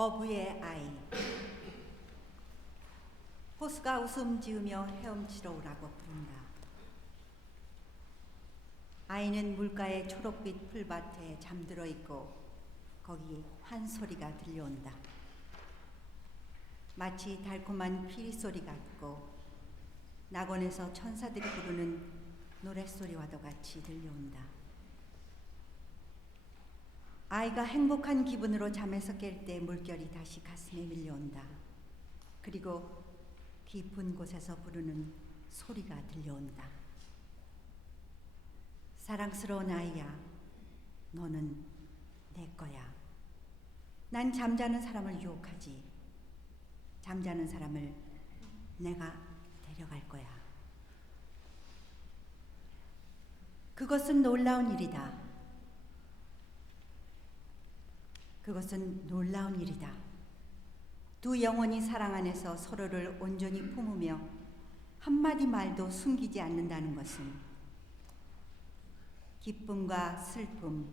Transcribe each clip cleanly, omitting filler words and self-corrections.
어부의 아이. 호수가 웃음 지으며 헤엄치러 오라고 부른다. 아이는 물가의 초록빛 풀밭에 잠들어 있고 거기 한 소리가 들려온다. 마치 달콤한 피리 소리 같고 낙원에서 천사들이 부르는 노랫소리와도 같이 들려온다. 아이가 행복한 기분으로 잠에서 깰 때 물결이 다시 가슴에 밀려온다. 그리고 깊은 곳에서 부르는 소리가 들려온다. 사랑스러운 아이야, 너는 내 거야. 난 잠자는 사람을 유혹하지. 잠자는 사람을 내가 데려갈 거야. 그것은 놀라운 일이다. 그것은 놀라운 일이다. 두 영혼이 사랑 안에서 서로를 온전히 품으며 한마디 말도 숨기지 않는다는 것은 기쁨과 슬픔,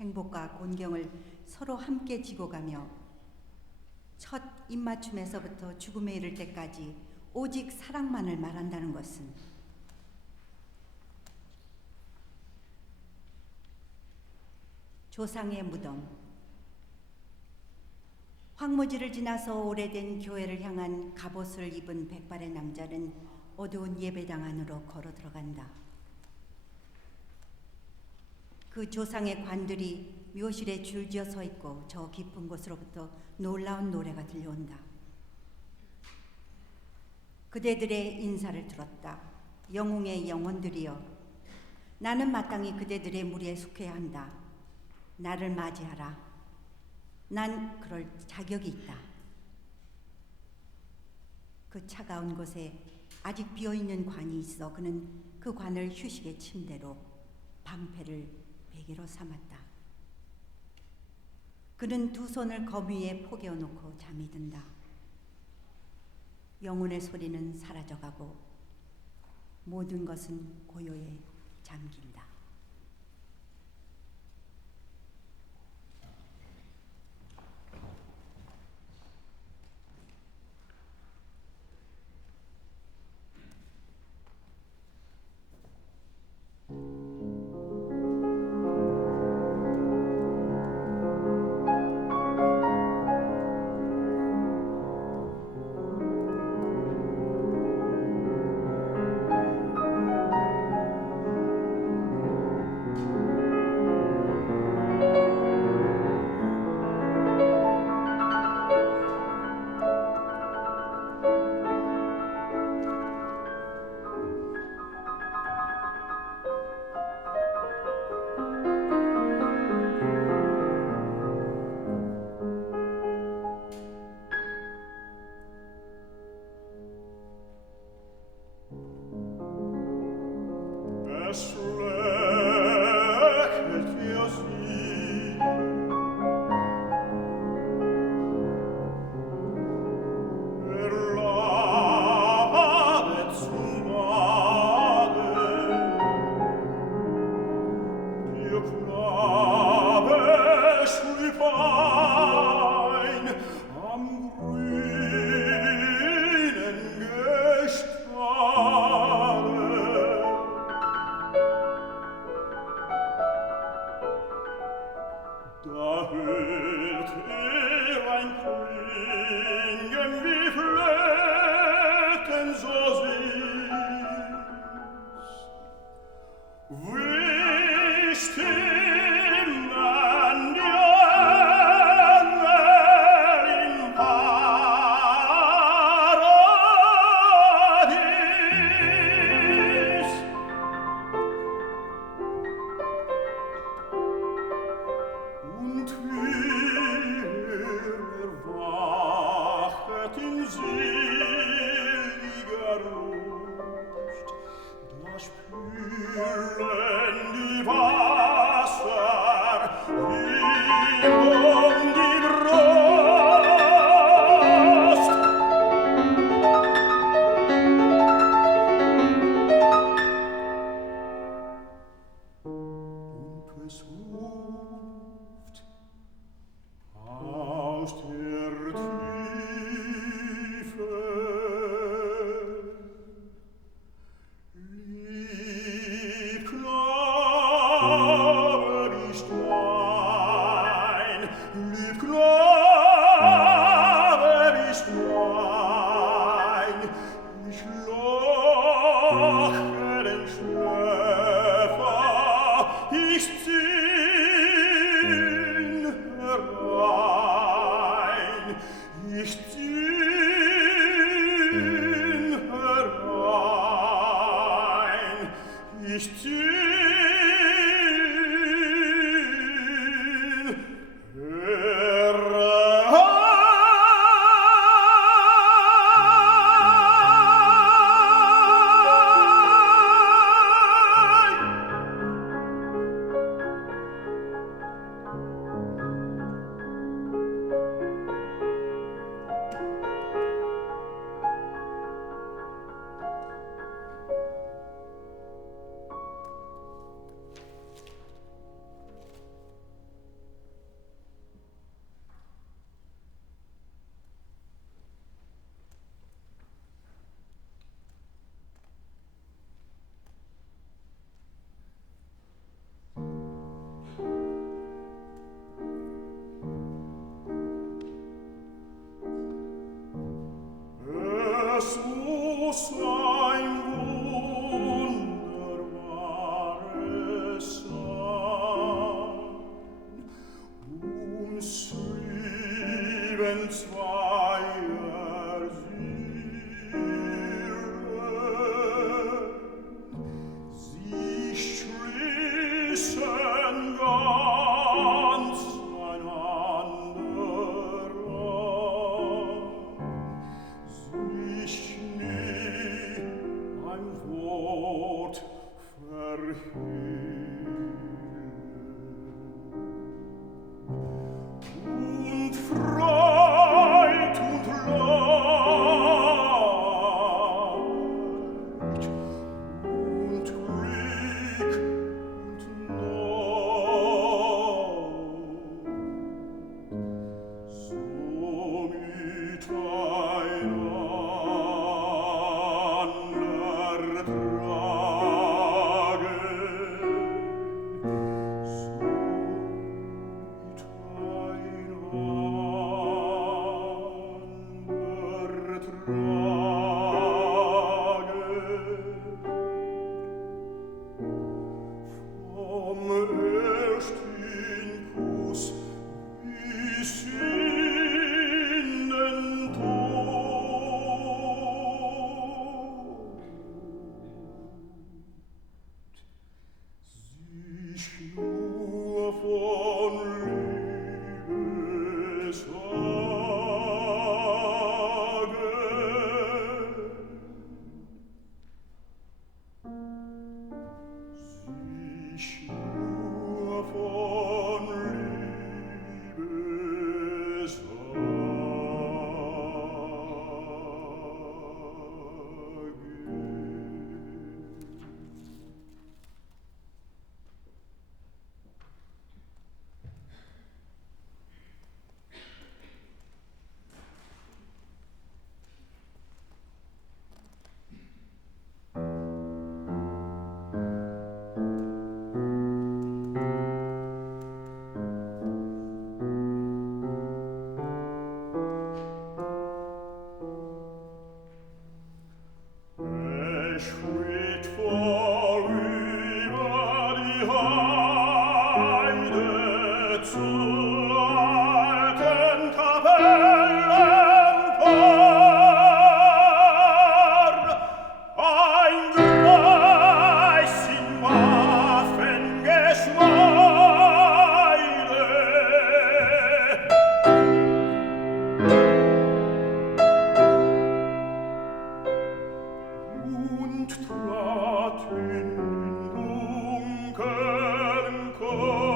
행복과 곤경을 서로 함께 지고 가며 첫 입맞춤에서부터 죽음에 이를 때까지 오직 사랑만을 말한다는 것은 조상의 무덤. 황무지를 지나서 오래된 교회를 향한 갑옷을 입은 백발의 남자는 어두운 예배당 안으로 걸어 들어간다. 그 조상의 관들이 묘실에 줄지어 서 있고 저 깊은 곳으로부터 놀라운 노래가 들려온다. 그대들의 인사를 들었다. 영웅의 영혼들이여, 나는 마땅히 그대들의 무리에 속해야 한다. 나를 맞이하라. 난 그럴 자격이 있다. 그 차가운 곳에 아직 비어있는 관이 있어 그는 그 관을 휴식의 침대로, 방패를 베개로 삼았다. 그는 두 손을 거미에 포개어 놓고 잠이 든다. 영혼의 소리는 사라져가고 모든 것은 고요에 잠긴다. Und wir Traten in den Dunkeln Chor.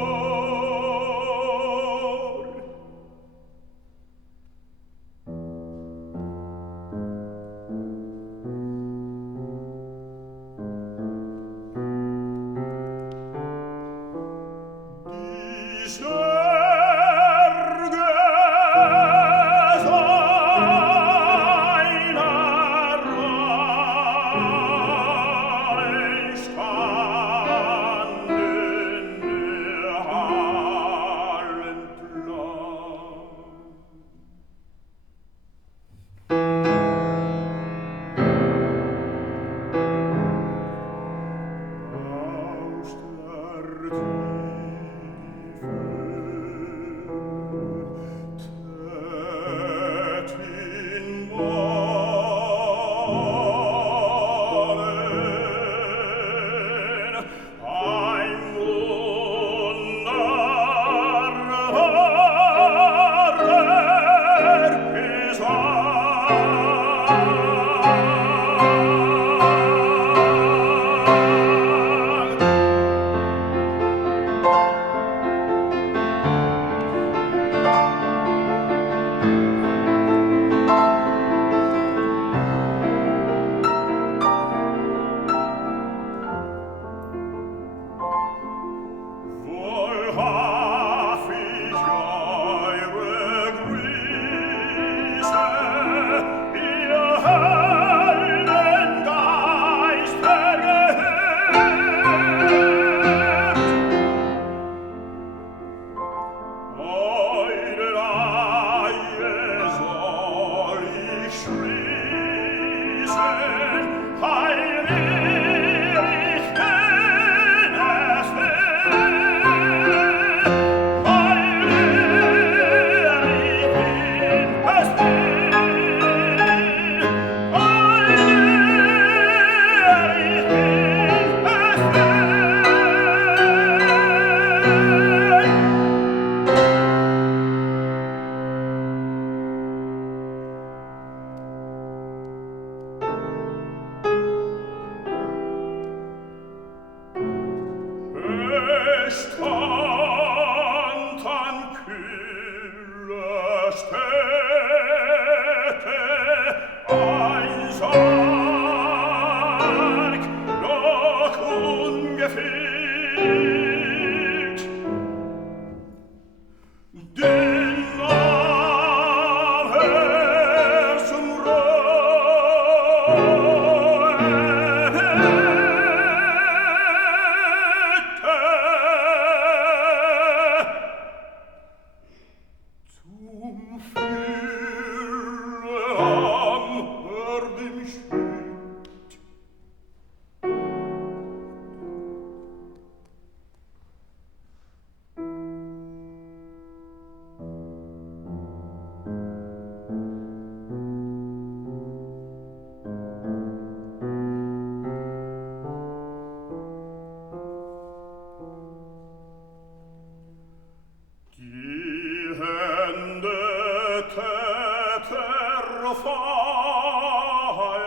falten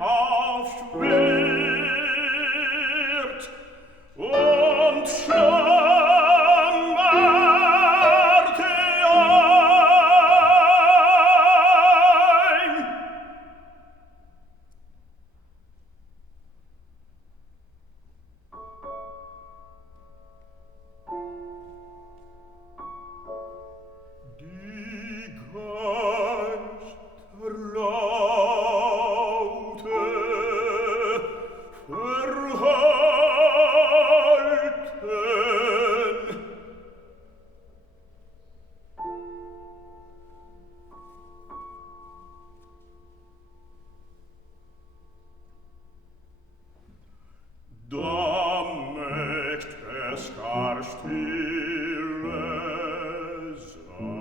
auf Schwert und schlummerte ein. Die Geisterlaute verhallten. Da möcht es gar stille sein.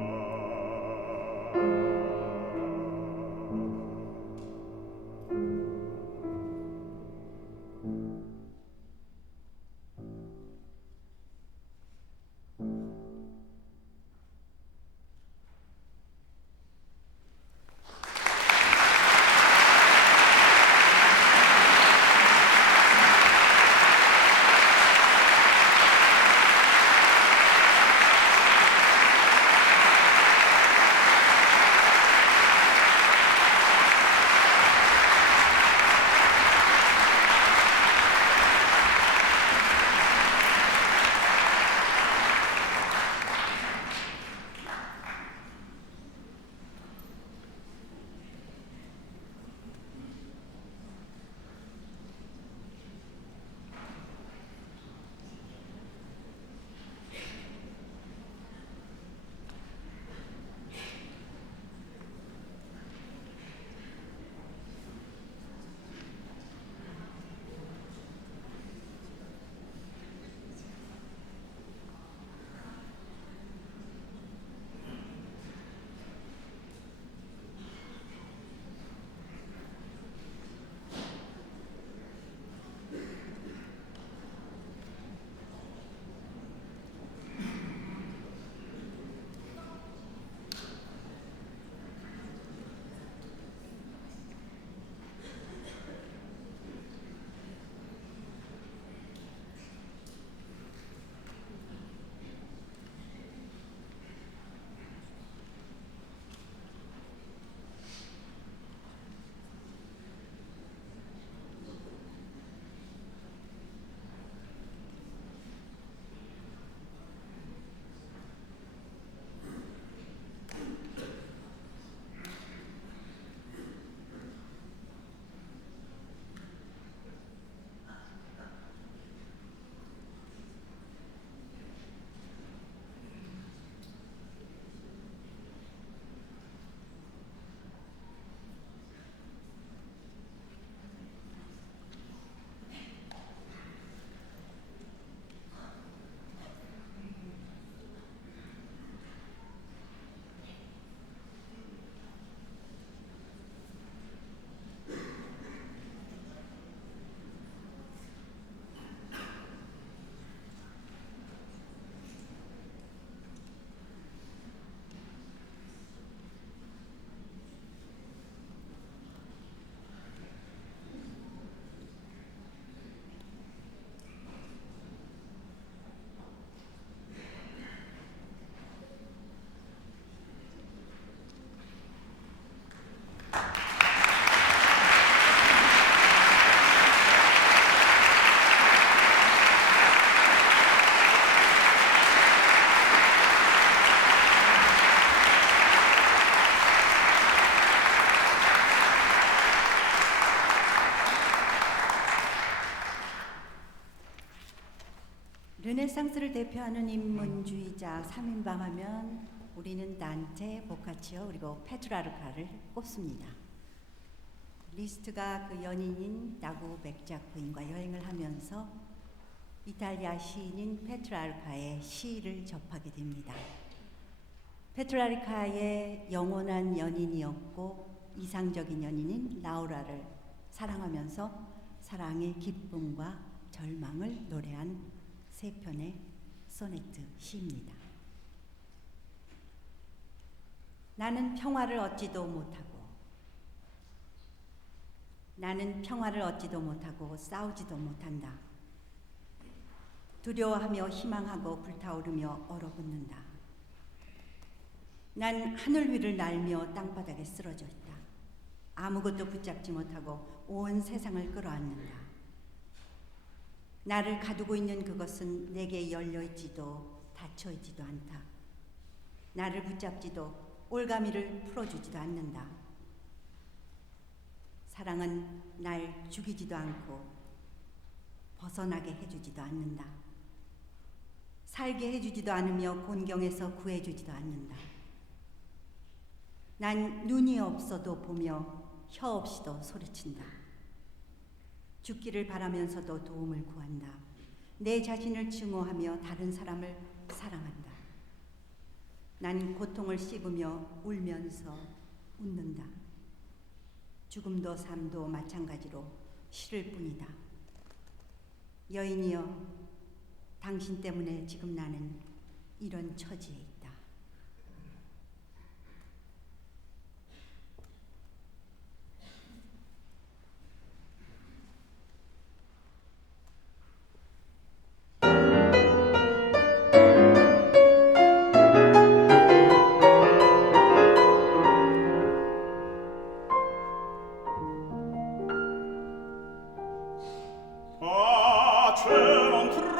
르네상스를 대표하는 인문주의자 3인방 하면 우리는 단테, 보카치오 그리고 페트라르카를 꼽습니다. 리스트가 그 연인인 나구 백작 부인과 여행을 하면서 이탈리아 시인인 페트라르카의 시를 접하게 됩니다. 페트라르카의 영원한 연인이었고 이상적인 연인인 라우라를 사랑하면서 사랑의 기쁨과 절망을 노래한 세 편의 소네트 시입니다. 나는 평화를 얻지도 못하고 나는 평화를 얻지도 못하고 싸우지도 못한다. 두려워하며 희망하고 불타오르며 얼어붙는다. 난 하늘 위를 날며 땅바닥에 쓰러져 있다. 아무것도 붙잡지 못하고 온 세상을 끌어안는다. 나를 가두고 있는 그것은 내게 열려있지도 닫혀있지도 않다. 나를 붙잡지도 올가미를 풀어주지도 않는다. 사랑은 날 죽이지도 않고 벗어나게 해주지도 않는다. 살게 해주지도 않으며 곤경에서 구해주지도 않는다. 난 눈이 없어도 보며 혀 없이도 소리친다. 죽기를 바라면서도 도움을 구한다. 내 자신을 증오하며 다른 사람을 사랑한다. 난 고통을 씹으며 울면서 웃는다. 죽음도 삶도 마찬가지로 싫을 뿐이다. 여인이여, 당신 때문에 지금 나는 이런 처지에 있다. Pace non trovo,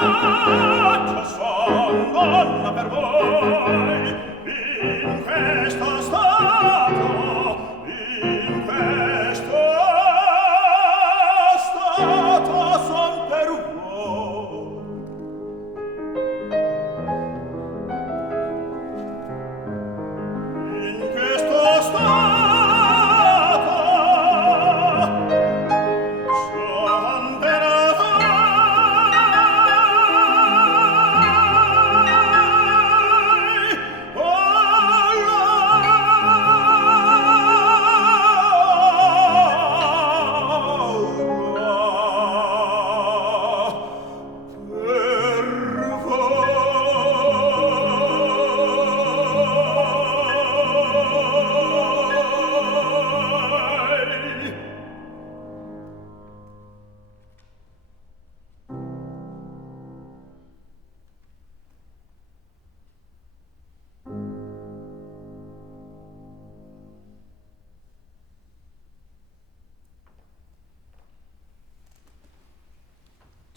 faccia son donna per voi in questo stato son per voi in questo stato son per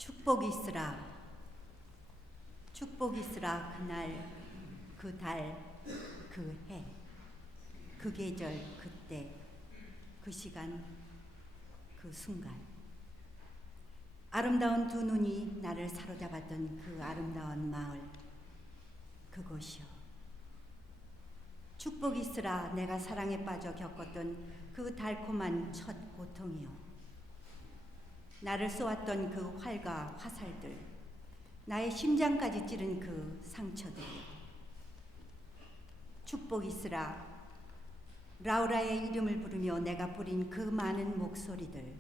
축복이 있으라, 축복이 있으라. 그날, 그 달, 그 해, 그 계절, 그때, 그 시간, 그 순간. 아름다운 두 눈이 나를 사로잡았던 그 아름다운 마을, 그곳이요. 축복이 있으라. 내가 사랑에 빠져 겪었던 그 달콤한 첫 고통이요. 나를 쏘았던 그 활과 화살들, 나의 심장까지 찌른 그 상처들. 축복이 있으라. 라우라의 이름을 부르며 내가 부린 그 많은 목소리들,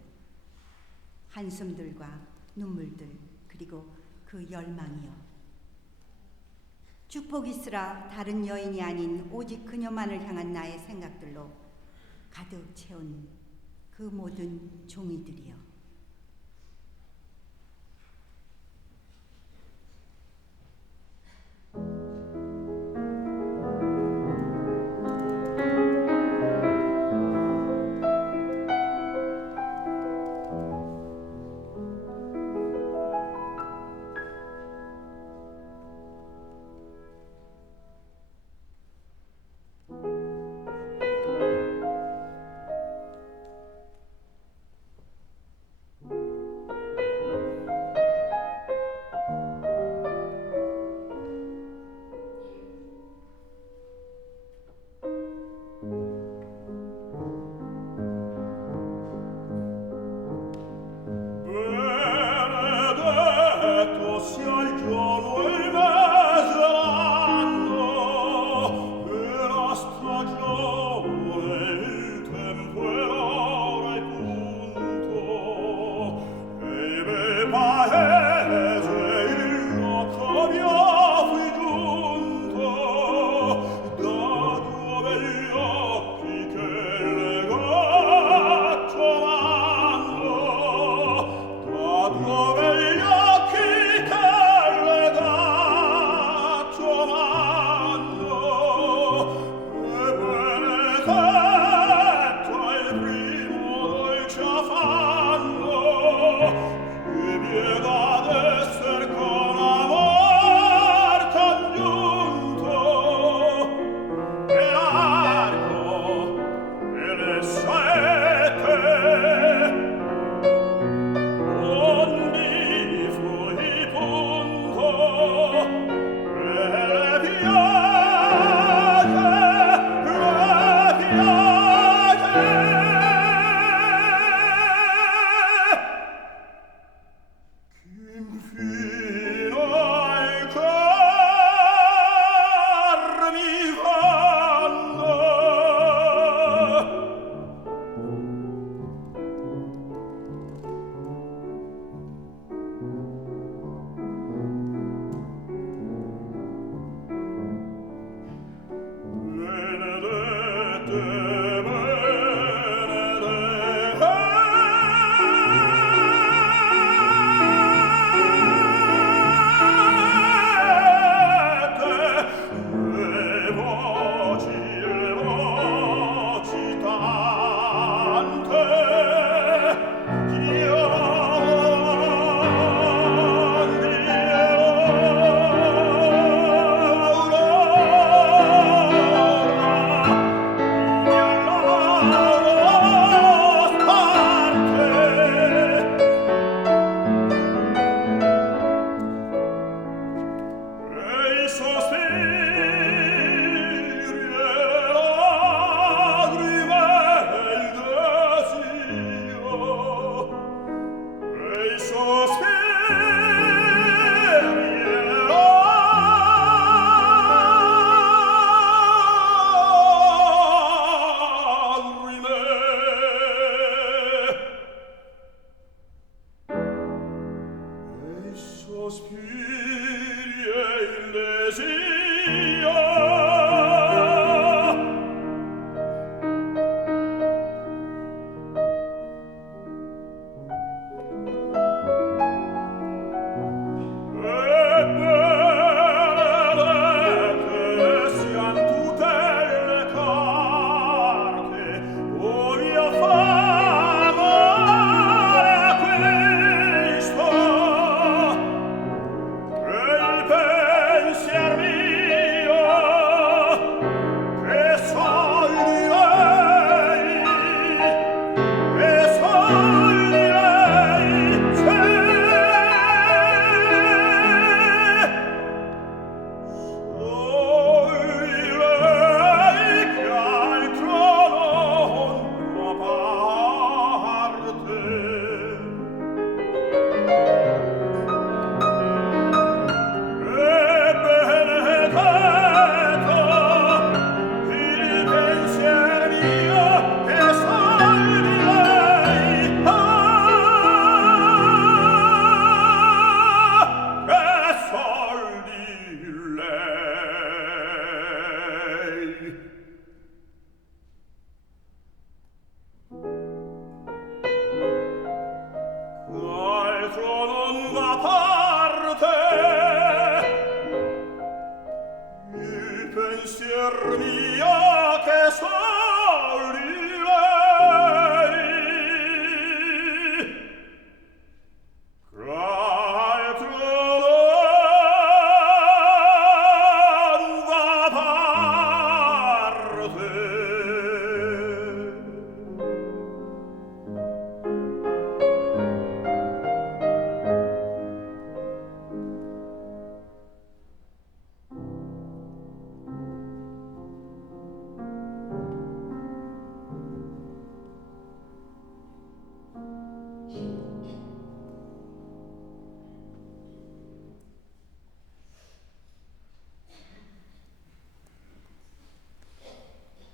한숨들과 눈물들, 그리고 그 열망이요. 축복이 있으라. 다른 여인이 아닌 오직 그녀만을 향한 나의 생각들로 가득 채운 그 모든 종이들이요.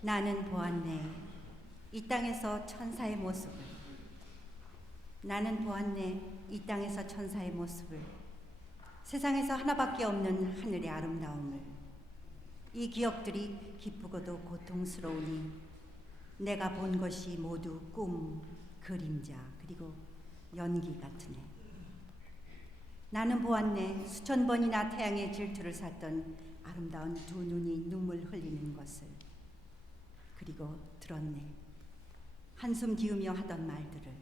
나는 보았네, 이 땅에서 천사의 모습을. 나는 보았네, 이 땅에서 천사의 모습을. 세상에서 하나밖에 없는 하늘의 아름다움을. 이 기억들이 기쁘고도 고통스러우니 내가 본 것이 모두 꿈, 그림자, 그리고 연기 같으네. 나는 보았네, 수천 번이나 태양의 질투를 샀던 아름다운 두 눈이 눈물 흘리는 것을. 그리고 들었네, 한숨 지으며 하던 말들을.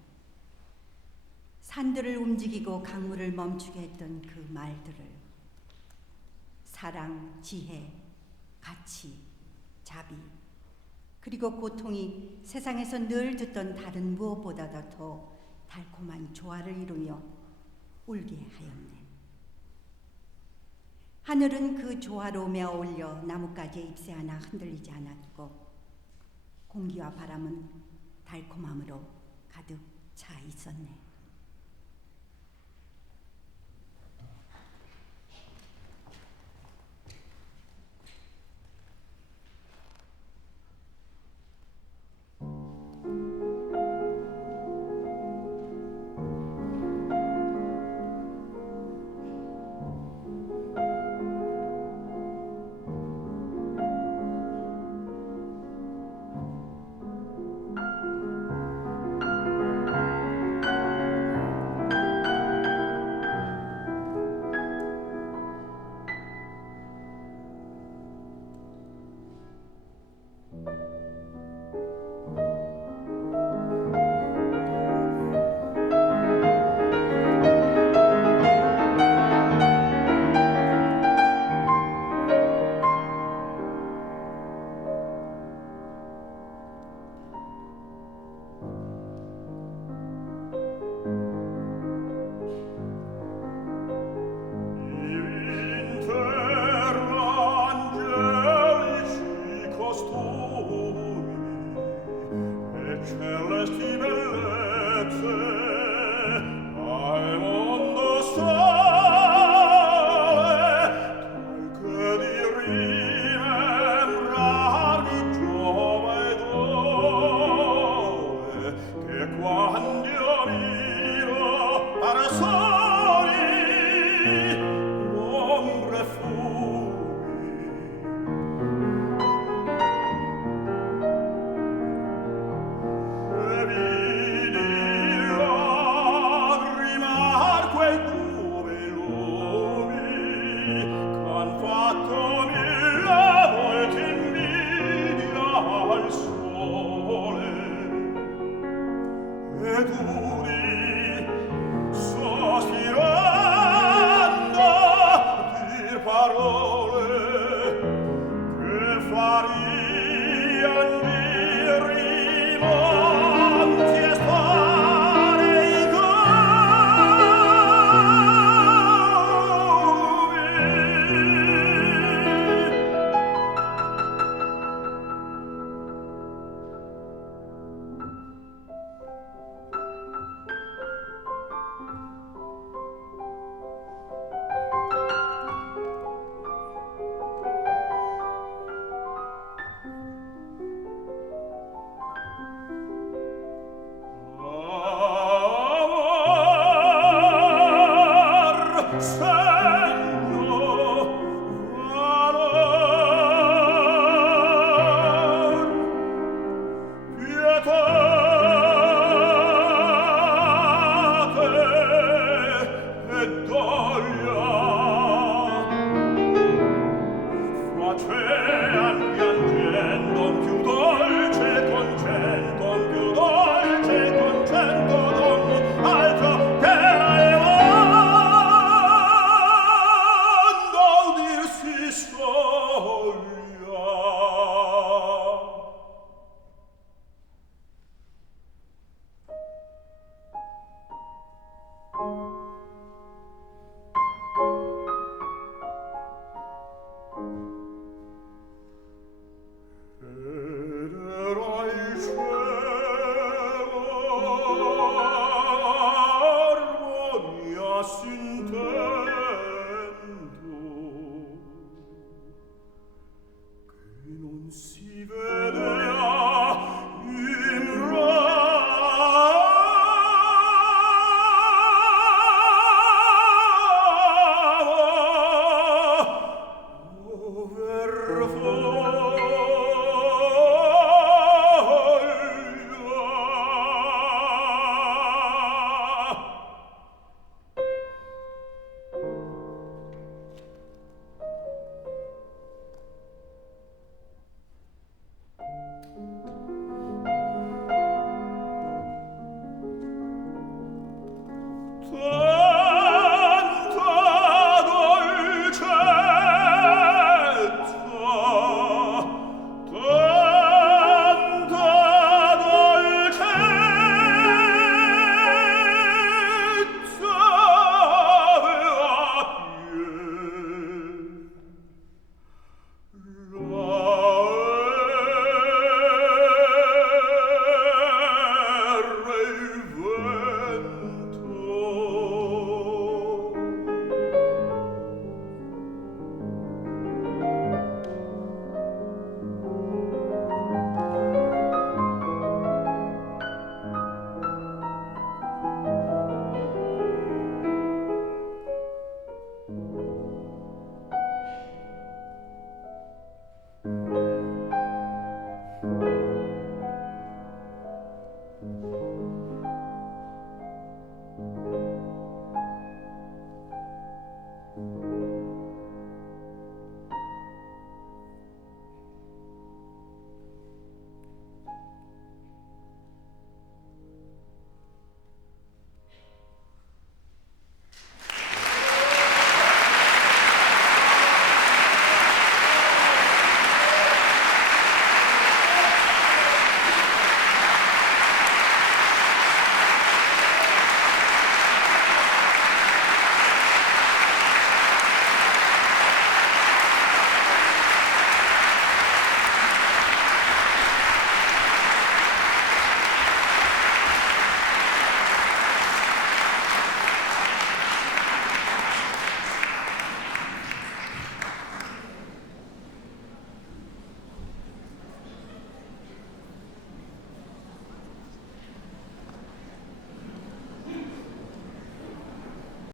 산들을 움직이고 강물을 멈추게 했던 그 말들을. 사랑, 지혜, 가치, 자비, 그리고 고통이 세상에서 늘 듣던 다른 무엇보다도 더 달콤한 조화를 이루며 울게 하였네. 하늘은 그 조화로움에 어울려 나뭇가지의 잎새 하나 흔들리지 않았고, 공기와 바람은 달콤함으로 가득 차 있었네.